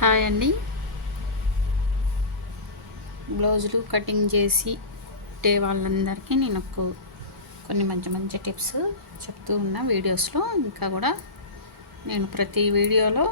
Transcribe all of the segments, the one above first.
Hi అండి. బ్లౌజులు cutting చేసి కుట్టే వాళ్ళందరికీ నేను ఒక కొన్ని మంచి మంచి టిప్స్ చెప్తూ ఉన్నా వీడియోస్లో. ఇంకా కూడా నేను ప్రతి వీడియోలో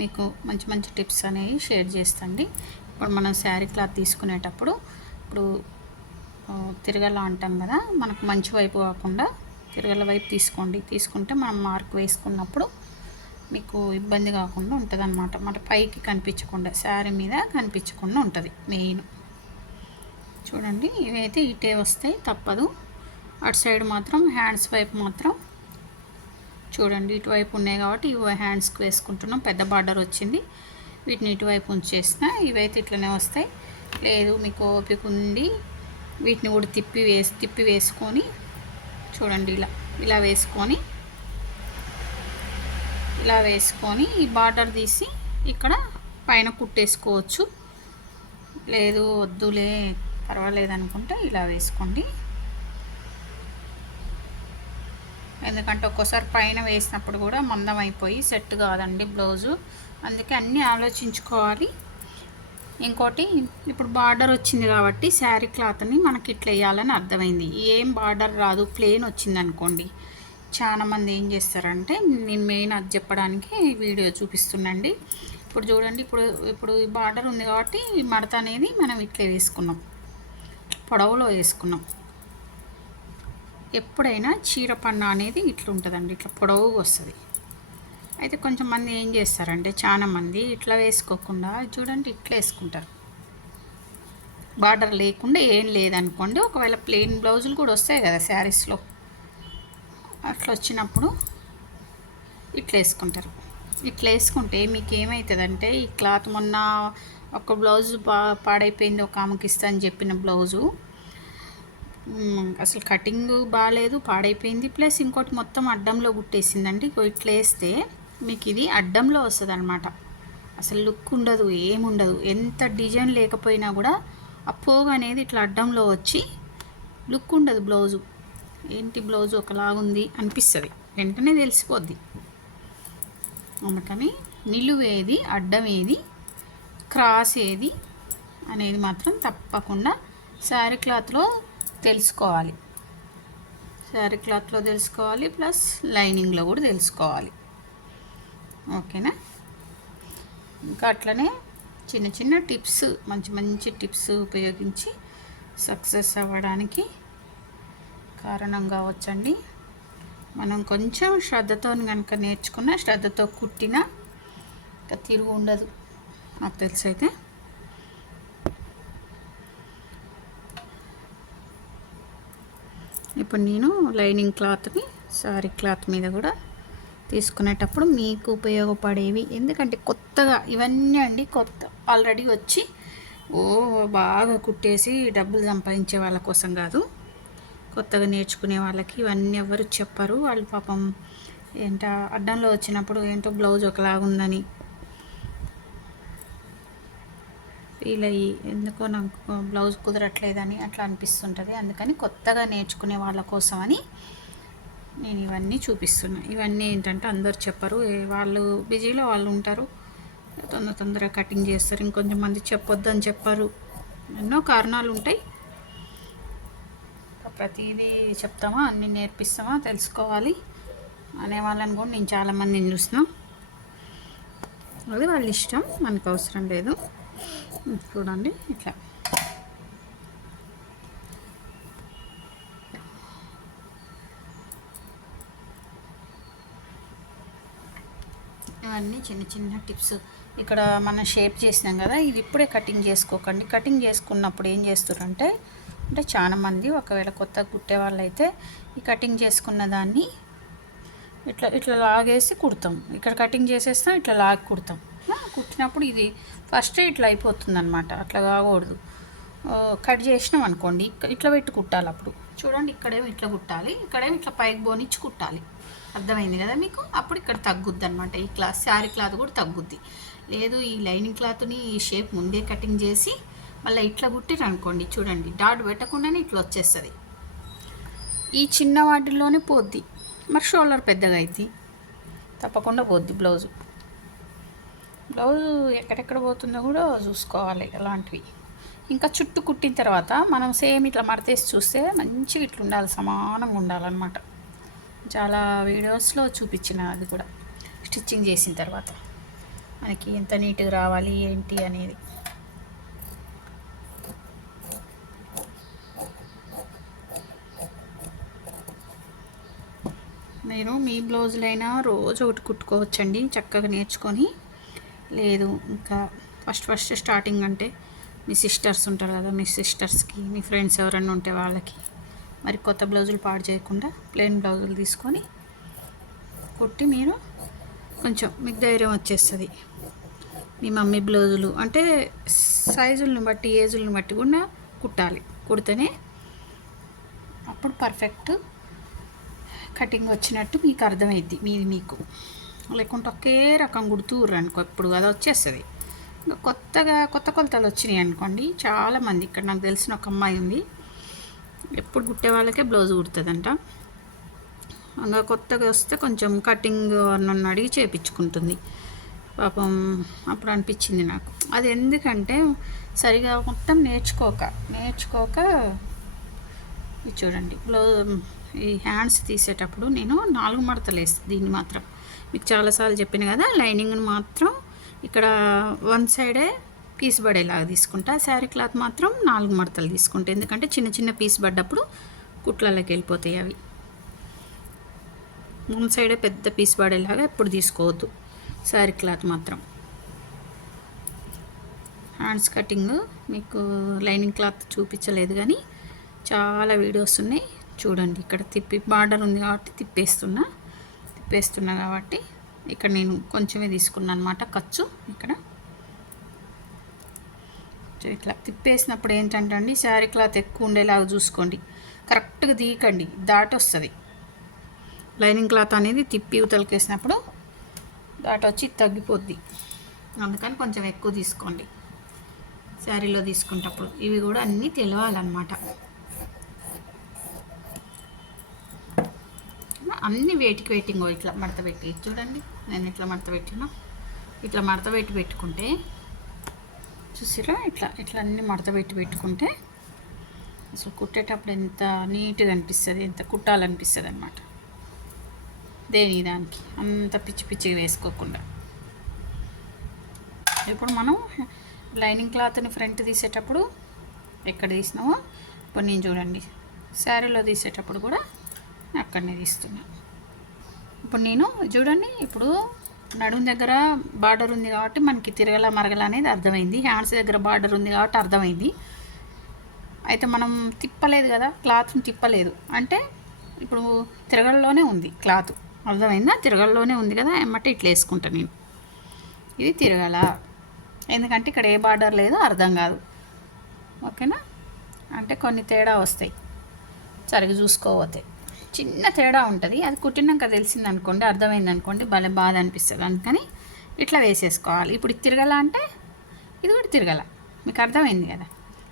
మీకు మంచి మంచి టిప్స్ అనేవి షేర్ చేస్తాండి. ఇప్పుడు మనం శారీ క్లాత్ తీసుకునేటప్పుడు ఇప్పుడు తిరగల అంటాం కదా మనకు మంచి వైపు కాకుండా తిరగల వైపు తీసుకోండి. తీసుకుంటే మనం మార్క్ వేసుకున్నప్పుడు మీకు ఇబ్బంది కాకుండా ఉంటుంది అనమాట మన పైకి కనిపించకుండా శారీ మీద కనిపించకుండా ఉంటుంది మెయిన్ చూడండి ఇవైతే ఇటే వస్తాయి తప్పదు. అటు సైడ్ మాత్రం హ్యాండ్స్ వైపు మాత్రం చూడండి ఇటువైపు ఉన్నాయి కాబట్టి ఇవి హ్యాండ్స్కి వేసుకుంటున్నాం. పెద్ద బార్డర్ వచ్చింది. వీటిని ఇటువైపు ఉంచేసిన ఇవైతే ఇట్లనే వస్తాయి. లేదు మీకు ఓపిక ఉంది. వీటిని కూడా తిప్పి వేసి తిప్పి వేసుకొని చూడండి ఇలా ఇలా వేసుకొని ఇలా వేసుకొని ఈ బార్డర్ తీసి ఇక్కడ పైన కుట్టేసుకోవచ్చు. లేదు వద్దులే పర్వాలేదు అనుకుంటే ఇలా వేసుకోండి. ఎందుకంటే ఒక్కోసారి పైన వేసినప్పుడు కూడా మందం అయిపోయి సెట్ కాదండి బ్లౌజు. అందుకే అన్నీ ఆలోచించుకోవాలి. ఇంకోటి ఇప్పుడు బార్డర్ వచ్చింది కాబట్టి శారీ క్లాత్ని మనకి ఇట్లా వేయాలని అర్థమైంది. ఏం బార్డర్ రాదు ప్లేన్ వచ్చింది అనుకోండి చాలా మంది ఏం చేస్తారంటే నేను మెయిన్ అది చెప్పడానికి వీడియో చూపిస్తున్నాండి ఇప్పుడు చూడండి ఇప్పుడు ఇప్పుడు ఈ బార్డర్ ఉంది కాబట్టి మడత అనేది మనం ఇట్లే వేసుకున్నాం. పొడవులో వేసుకున్నాం. ఎప్పుడైనా చీర పన్న అనేది ఇట్లుంటుందండి ఇట్లా పొడవుగా వస్తుంది. అయితే కొంచెం మంది ఏం చేస్తారంటే చాలా మంది ఇట్లా వేసుకోకుండా చూడండి ఇట్లా వేసుకుంటారు. బార్డర్ లేకుండా ఏం లేదనుకోండి ఒకవేళ ప్లెయిన్ బ్లౌజులు కూడా వస్తాయి కదా శారీస్లో. అట్లా వచ్చినప్పుడు ఇట్లా వేసుకుంటారు. ఇట్లా వేసుకుంటే మీకు ఏమవుతుందంటే ఈ క్లాత్ మొన్న ఒక బ్లౌజ్ బా పాడైపోయింది ఒక ఆమెకి ఇస్తా అని చెప్పిన బ్లౌజు. అసలు కటింగ్ బాగాలేదు పాడైపోయింది. ప్లస్ ఇంకోటి మొత్తం అడ్డంలో కుట్టేసిందండి. ఇట్లా వేస్తే మీకు ఇది అడ్డంలో వస్తుంది అనమాట అసలు లుక్ ఉండదు ఏముండదు ఎంత డిజైన్ లేకపోయినా కూడా ఆ పోగు అనేది ఇట్లా అడ్డంలో వచ్చి లుక్ ఉండదు బ్లౌజు. ఏంటి బ్లౌజ్ ఒకలాగుంది అనిపిస్తుంది. వెంటనే తెలిసిపోద్ది. అందుకని నిలువేది అడ్డం ఏది క్రాస్ ఏది అనేది మాత్రం తప్పకుండా శారీ క్లాత్లో తెలుసుకోవాలి. శారీ క్లాత్లో తెలుసుకోవాలి ప్లస్ లైనింగ్లో కూడా తెలుసుకోవాలి. ఓకేనా? ఇంకా అట్లనే చిన్న చిన్న టిప్స్ మంచి మంచి టిప్స్ ఉపయోగించి సక్సెస్ అవ్వడానికి కారణం కావచ్చండి. మనం కొంచెం శ్రద్ధతో కనుక నేర్చుకున్న శ్రద్ధతో కుట్టిన ఇంకా తిరుగు ఉండదు. నాకు తెలిసైతే. ఇప్పుడు నేను లైనింగ్ క్లాత్ని సారీ క్లాత్ మీద కూడా తీసుకునేటప్పుడు మీకు ఉపయోగపడేవి. ఎందుకంటే కొత్తగా ఇవన్నీ అండి కొత్త ఆల్రెడీ వచ్చి ఓ బాగా కుట్టేసి డబ్బులు సంపాదించే వాళ్ళ కోసం కాదు. కొత్తగా నేర్చుకునే వాళ్ళకి ఇవన్నీ ఎవరు చెప్పరు. వాళ్ళు పాపం ఏంట అడ్డంలో వచ్చినప్పుడు ఏంటో బ్లౌజ్ ఒకలాగా ఉందని. ఫీల్ అయ్యి ఎందుకో నాకు బ్లౌజ్ కుదరట్లేదని అట్లా అనిపిస్తుంటుంది. అందుకని కొత్తగా నేర్చుకునే వాళ్ళ కోసమని నేను ఇవన్నీ చూపిస్తున్నా. ఇవన్నీ ఏంటంటే అందరు చెప్పరు. వాళ్ళు బిజీలో వాళ్ళు ఉంటారు. తొందర తొందరగా కటింగ్ చేస్తారు. ఇంకొంచెం మంది చెప్పొద్దు అని చెప్పరు. ఎన్నో కారణాలు ఉంటాయి. ప్రతిదీ చెప్తామా? అన్నీ నేర్పిస్తామా? తెలుసుకోవాలి అనే వాళ్ళని కూడా నేను చాలామందిని చూసిన అది వాళ్ళ ఇష్టం మనకు అవసరం లేదు. చూడండి ఇట్లా. ఇవన్నీ చిన్న చిన్న టిప్స్. ఇక్కడ మనం షేప్ చేసినాం కదా ఇది ఇప్పుడే కటింగ్ చేసుకోకండి. కటింగ్ చేసుకున్నప్పుడు ఏం చేస్తారంటే అంటే చాలామంది ఒకవేళ కొత్తగా కుట్టే వాళ్ళైతే ఈ కటింగ్ చేసుకున్న దాన్ని ఇట్లా ఇట్లా లాగేసి కుడతాం. ఇక్కడ కటింగ్ చేసేస్తాం ఇట్లా లాగి కుడతాం. కుట్టినప్పుడు ఇది ఫస్ట్ ఇట్లా అయిపోతుంది అనమాట అట్లా కాకూడదు. కట్ చేసినాం అనుకోండి ఇట్లా పెట్టి కుట్టాలి అప్పుడు. చూడండి ఇక్కడేమో ఇట్లా కుట్టాలి ఇక్కడేమో ఇట్లా పైకి బోనిచ్చి కుట్టాలి. అర్థమైంది కదా మీకు? అప్పుడు ఇక్కడ తగ్గుద్ది అనమాట ఈ క్లాత్ శారీ క్లాత్ కూడా తగ్గుద్ది. లేదు ఈ లైనింగ్ క్లాత్ని ఈ షేప్ ముందే కటింగ్ చేసి మళ్ళీ ఇట్లా కుట్టిరు అనుకోండి చూడండి డాట్ పెట్టకుండానే ఇట్లా వచ్చేస్తుంది. ఈ చిన్న వాటిల్లోనే పోద్ది. మరి షోల్డర్ పెద్దగా అయింది తప్పకుండా పోద్ది బ్లౌజు. బ్లౌజ్ ఎక్కడెక్కడ పోతుందో కూడా చూసుకోవాలి అలాంటివి. ఇంకా చుట్టూ కుట్టిన తర్వాత మనం సేమ్ ఇట్లా మడతేసి చూస్తే మంచిగా ఇట్లా ఉండాలి సమానంగా ఉండాలన్నమాట. చాలా వీడియోస్లో చూపించిన అది కూడా. స్టిచ్చింగ్ చేసిన తర్వాత. మనకి ఎంత నీట్గా రావాలి ఏంటి అనేది. మీరు మీ బ్లౌజులైనా రోజు ఒకటి కుట్టుకోవచ్చండి చక్కగా నేర్చుకొని. లేదు ఇంకా ఫస్ట్ ఫస్ట్ స్టార్టింగ్ అంటే మీ సిస్టర్స్ ఉంటారు కదా మీ సిస్టర్స్కి మీ ఫ్రెండ్స్ ఎవరైనా ఉంటే వాళ్ళకి. మరి కొత్త బ్లౌజులు పాడు చేయకుండా ప్లెయిన్ బ్లౌజులు తీసుకొని కుట్టి మీరు కొంచెం మీకు ధైర్యం వచ్చేస్తుంది. మీ మమ్మీ బ్లౌజులు అంటే సైజులను బట్టి ఏజులను బట్టి కూడా కుట్టాలి. కుడితేనే అప్పుడు పర్ఫెక్ట్ కటింగ్ వచ్చినట్టు మీకు అర్థమైద్ది. మీది మీకు. లేకుంటే ఒకే రకం కుడుతుర్రు అనుకో ఇప్పుడు అది వచ్చేస్తుంది. ఇంకా కొత్తగా కొత్త కొలతలు వచ్చినాయి అనుకోండి చాలామంది ఇక్కడ నాకు తెలిసిన ఒక అమ్మాయి ఉంది. ఎప్పుడు కుట్టే వాళ్ళకే బ్లౌజ్ కుడుతుందంట. ఇంకా కొత్తగా వస్తే కొంచెం కటింగ్ నన్ను అడిగి చేపించుకుంటుంది. పాపం అప్పుడు అనిపించింది నాకు. అది ఎందుకంటే సరిగా మొత్తం నేర్చుకోక నేర్చుకోక చూడండి బ్లౌజ్ ఈ హ్యాండ్స్ తీసేటప్పుడు నేను నాలుగు మడతలు వేస్తాను దీన్ని మాత్రం. మీకు చాలాసార్లు చెప్పాను కదా లైనింగ్ని మాత్రం ఇక్కడ వన్ సైడే పీస్ పడేలాగా తీసుకుంటా. శారీ క్లాత్ మాత్రం నాలుగు మడతలు తీసుకుంటా. ఎందుకంటే చిన్న చిన్న పీస్ పడ్డప్పుడు కుట్లలోకి వెళ్ళిపోతాయి అవి. వన్ సైడే పెద్ద పీస్ పడేలాగా ఎప్పుడు తీసుకోవద్దు శారీ క్లాత్ మాత్రం. హ్యాండ్స్ కటింగ్ మీకు లైనింగ్ క్లాత్ చూపించలేదు కానీ చాలా వీడియోస్ ఉన్నాయి. చూడండి ఇక్కడ తిప్పి బార్డర్ ఉంది కాబట్టి తిప్పేస్తున్నా. తిప్పేస్తున్నా కాబట్టి ఇక్కడ నేను కొంచెమే తీసుకున్నాను అనమాట ఖర్చు ఇక్కడ. ఇట్లా తిప్పేసినప్పుడు ఏంటంటే అండి శారీ క్లాత్ ఎక్కువ ఉండేలాగా చూసుకోండి. కరెక్ట్గా తీయకండి దాటి వస్తుంది లైనింగ్ క్లాత్ అనేది తిప్పి ఉతలకేసినప్పుడు దాటి వచ్చి తగ్గిపోద్ది. అందుకని కొంచెం ఎక్కువ తీసుకోండి. శారీలో తీసుకునేటప్పుడు ఇవి కూడా అన్నీ తెలవాలన్నమాట. అన్ని వేటికి వెయిటింగ్ ఇట్లా మడత పెట్టి చూడండి నేను ఇట్లా మడత పెట్టిన. ఇట్లా మడత పెట్టి పెట్టుకుంటే చూసిరా ఇట్లా ఇట్లా అన్ని మడత పెట్టి పెట్టుకుంటే అసలు కుట్టేటప్పుడు ఎంత నీట్గా అనిపిస్తుంది ఎంత కుట్టాలనిపిస్తుంది అనమాట దేని దానికి అంత పిచ్చి పిచ్చిగా వేసుకోకుండా. ఇప్పుడు మనం లైనింగ్ క్లాత్ని ఫ్రంట్ తీసేటప్పుడు ఎక్కడ తీసినామో ఇప్పుడు నేను చూడండి శారీలో తీసేటప్పుడు కూడా అక్కడనే తీస్తున్నా. ఇప్పుడు నేను చూడండి ఇప్పుడు నడుము దగ్గర బార్డర్ ఉంది కాబట్టి మనకి తిరగల మరగల అనేది అర్థమైంది. హ్యాండ్స్ దగ్గర బార్డర్ ఉంది కాబట్టి అర్థమైంది. అయితే మనం తిప్పలేదు కదా క్లాత్ని తిప్పలేదు. అంటే ఇప్పుడు తిరగల్లోనే ఉంది క్లాత్. అర్థమైందా? తిరగల్లోనే ఉంది కదా ఎమ్మటే ఇట్లా వేసుకుంటా నేను. ఇది తిరగల. ఎందుకంటే ఇక్కడ ఏ బార్డర్ లేదో అర్థం కాదు. ఓకేనా? అంటే కొన్ని తేడా వస్తాయి. సరిగ్గా చూసుకోవతాయి చిన్న తేడా ఉంటుంది. అది కుట్టినాక తెలిసింది అనుకోండి అర్థమైంది అనుకోండి భలే బాధ అనిపిస్తుంది అందుకని ఇట్లా వేసేసుకోవాలి. ఇప్పుడు ఇది తిరగల అంటే ఇది కూడా తిరగల. మీకు అర్థమైంది కదా?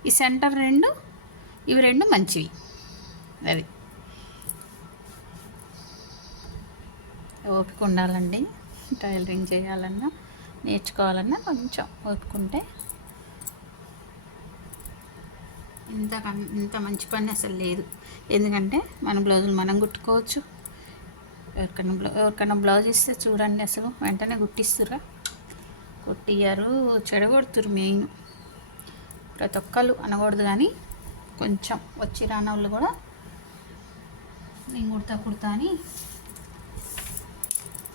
ఈ సెంటర్ రెండు ఇవి రెండు మంచివి. అది. ఓపిక ఉండాలండి. టైలరింగ్ చేయాలన్నా నేర్చుకోవాలన్నా కొంచెం ఓపుకుంటే ఇంత ఇంత మంచి పని అసలు లేదు. ఎందుకంటే మన బ్లౌజులు మనం కుట్టుకోవచ్చు. ఎవరికైనా బ్లౌ ఎవరికైనా బ్లౌజ్ ఇస్తే చూడండి అసలు. వెంటనే కుట్టిస్తురా కొట్టియ్యారు. చెడగొడుతురు మెయిన్. ప్రతి ఒక్కళ్ళు అనకూడదు కానీ కొంచెం వచ్చి రాని వాళ్ళు కూడా నేను కుడతా కుడతా అని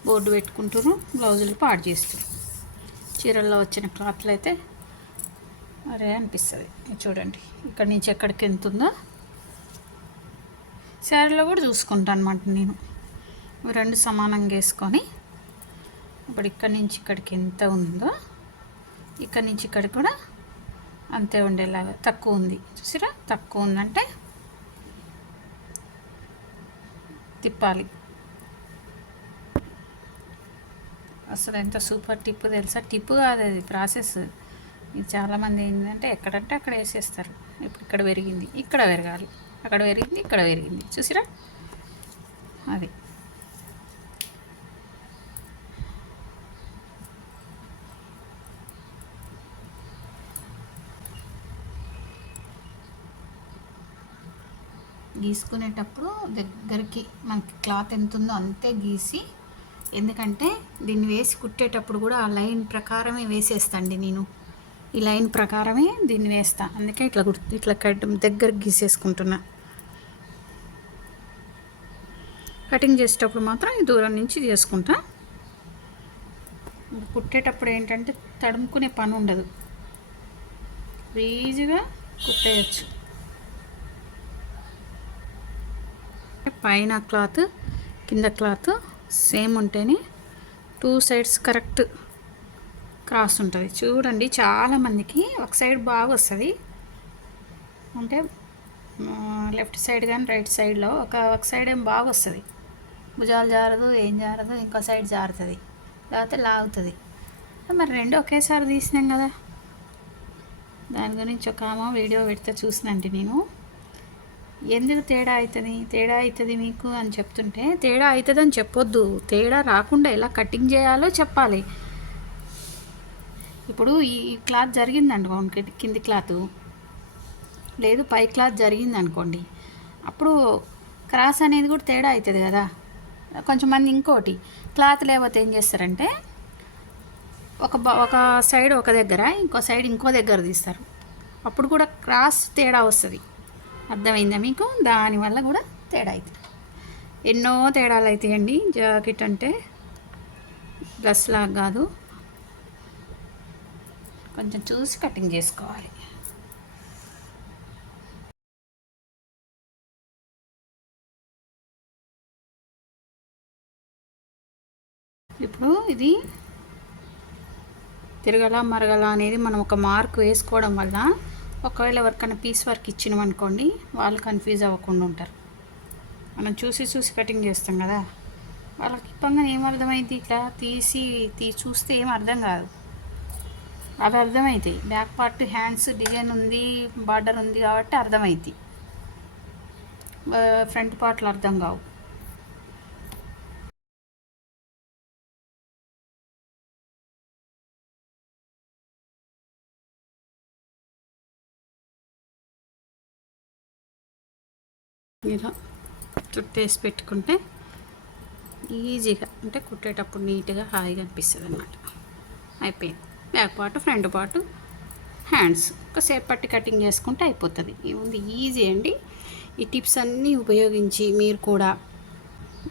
బోర్డు పెట్టుకుంటారు బ్లౌజులు పాడు చేస్తారు చీరల్లో వచ్చిన క్లాత్లు అయితే అరే అనిపిస్తుంది. చూడండి. ఇక్కడ నుంచి ఎక్కడికి ఎంత ఉందో శారీలో కూడా చూసుకుంటాను అనమాట నేను రెండు సమానంగా వేసుకొని ఇప్పుడు ఇక్కడ నుంచి ఇక్కడికి ఎంత ఉందో ఇక్కడ నుంచి ఇక్కడ కూడా అంతే ఉండేలాగా తక్కువ ఉంది. చూసిరా? తక్కువ ఉందంటే తిప్పాలి. అసలు ఎంత సూపర్ టిప్పు తెలుసా? టిప్పు కాదు అది ప్రాసెస్. ఇది చాలామంది ఏంటంటే ఎక్కడంటే అక్కడ వేసేస్తారు. ఇప్పుడు ఇక్కడ పెరిగింది ఇక్కడ పెరగాలి. అక్కడ పెరిగింది ఇక్కడ పెరిగింది. చూసిరా? అది. గీసుకునేటప్పుడు దగ్గరికి మనకి క్లాత్ ఎంత ఉందో అంతే గీసి ఎందుకంటే దీన్ని వేసి కుట్టేటప్పుడు కూడా ఆ లైన్ ప్రకారమే వేసేస్తండి నేను. ఈ లైన్ ప్రకారమే దీన్ని వేస్తా. అందుకే ఇట్లా గుర్తు ఇట్లా కట్ దగ్గర గీసేసుకుంటున్నా. కటింగ్ చేసేటప్పుడు మాత్రం ఈ దూరం నుంచి చేసుకుంటా. కుట్టేటప్పుడు ఏంటంటే తడుముకునే పని ఉండదు. ఈజీగా కుట్టేయచ్చు. పైన క్లాత్ కింద క్లాత్ సేమ్ ఉంటేనే టూ సైడ్స్ కరెక్ట్ క్రాస్ ఉంటుంది చూడండి చాలామందికి ఒక సైడ్ బాగా వస్తుంది. అంటే లెఫ్ట్ సైడ్ కానీ రైట్ సైడ్లో ఒక ఒక సైడ్ ఏం బాగా వస్తుంది. భుజాలు జారదు ఏం జారదు ఇంకో సైడ్ జారుతుంది. లేకపోతే లాగుతుంది. మరి రెండు ఒకేసారి తీసినాం కదా. దాని గురించి ఒక ఆమె వీడియో పెడితే చూసినండి నేను. ఎందుకు తేడా అవుతుంది తేడా అవుతుంది మీకు అని చెప్తుంటే తేడా అవుతుంది అని చెప్పొద్దు. తేడా రాకుండా ఎలా కటింగ్ చేయాలో చెప్పాలి. ఇప్పుడు ఈ క్లాత్ జరిగింది కింది క్లాత్. లేదు పై క్లాత్ జరిగింది అనుకోండి అప్పుడు క్రాస్ అనేది కూడా తేడా అవుతుంది కదా. కొంచెం మంది ఇంకోటి క్లాత్ లేకపోతే ఏం చేస్తారంటే ఒక ఒక సైడ్ ఒక దగ్గర ఇంకో సైడ్ ఇంకో దగ్గర తీస్తారు. అప్పుడు కూడా క్రాస్ తేడా వస్తుంది. అర్థమైందా మీకు? దానివల్ల కూడా తేడా అవుతుంది ఎన్నో తేడాలు అవుతాయండి జాకెట్ అంటే. డ్రెస్ లాగా కాదు. కొంచెం చూసి కటింగ్ చేసుకోవాలి. ఇప్పుడు ఇది తిరగల మరగల అనేది మనం ఒక మార్క్ వేసుకోవడం వల్ల ఒకవేళ ఎవరికైనా పీస్ వర్క్ ఇచ్చినమనుకోండి వాళ్ళు కన్ఫ్యూజ్ అవ్వకుండా ఉంటారు. మనం చూసి చూసి కటింగ్ చేస్తాం కదా. వాళ్ళకి ఇప్పంగా ఏం అర్థమైంది ఇట్లా తీసి తీ చూస్తే ఏం అర్థం కాదు. అవి అర్థమవుతాయి బ్యాక్ పార్ట్ హ్యాండ్స్ డిజైన్ ఉంది బార్డర్ ఉంది కాబట్టి అర్థమవుతాయి ఫ్రంట్ పార్ట్లు అర్థం కావు. ఇలా చుట్టేసి పెట్టుకుంటే ఈజీగా అంటే కుట్టేటప్పుడు నీట్గా హాయిగా అనిపిస్తుంది అన్నమాట అయిపోయింది. Back part front part hands. ఒకసేపు పట్టి కటింగ్ చేసుకుంటే అయిపోతుంది. ఏముంది? ఈజీ అండి. ఈ టిప్స్ అన్నీ ఉపయోగించి మీరు కూడా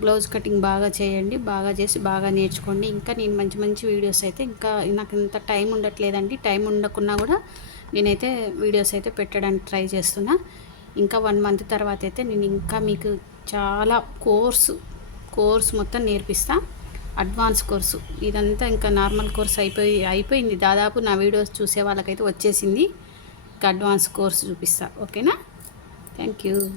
బ్లౌజ్ కటింగ్ బాగా చేయండి. బాగా చేసి బాగా నేర్చుకోండి. ఇంకా నేను మంచి మంచి వీడియోస్ అయితే ఇంకా నాకు ఇంత టైం ఉండట్లేదండి. టైం ఉండకున్నా కూడా నేనైతే వీడియోస్ అయితే పెట్టడానికి ట్రై చేస్తున్నా. ఇంకా వన్ మంత్ తర్వాత అయితే నేను ఇంకా మీకు చాలా కోర్సు కోర్స్ మొత్తం నేర్పిస్తాను అడ్వాన్స్ కోర్సు. ఇదంతా ఇంకా నార్మల్ కోర్స్ అయిపోయి అయిపోయింది. దాదాపు నా వీడియోస్ చూసే వాళ్ళకైతే వచ్చేసింది. ఇంకా అడ్వాన్స్ కోర్సు చూపిస్తా. ఓకేనా? Thank you.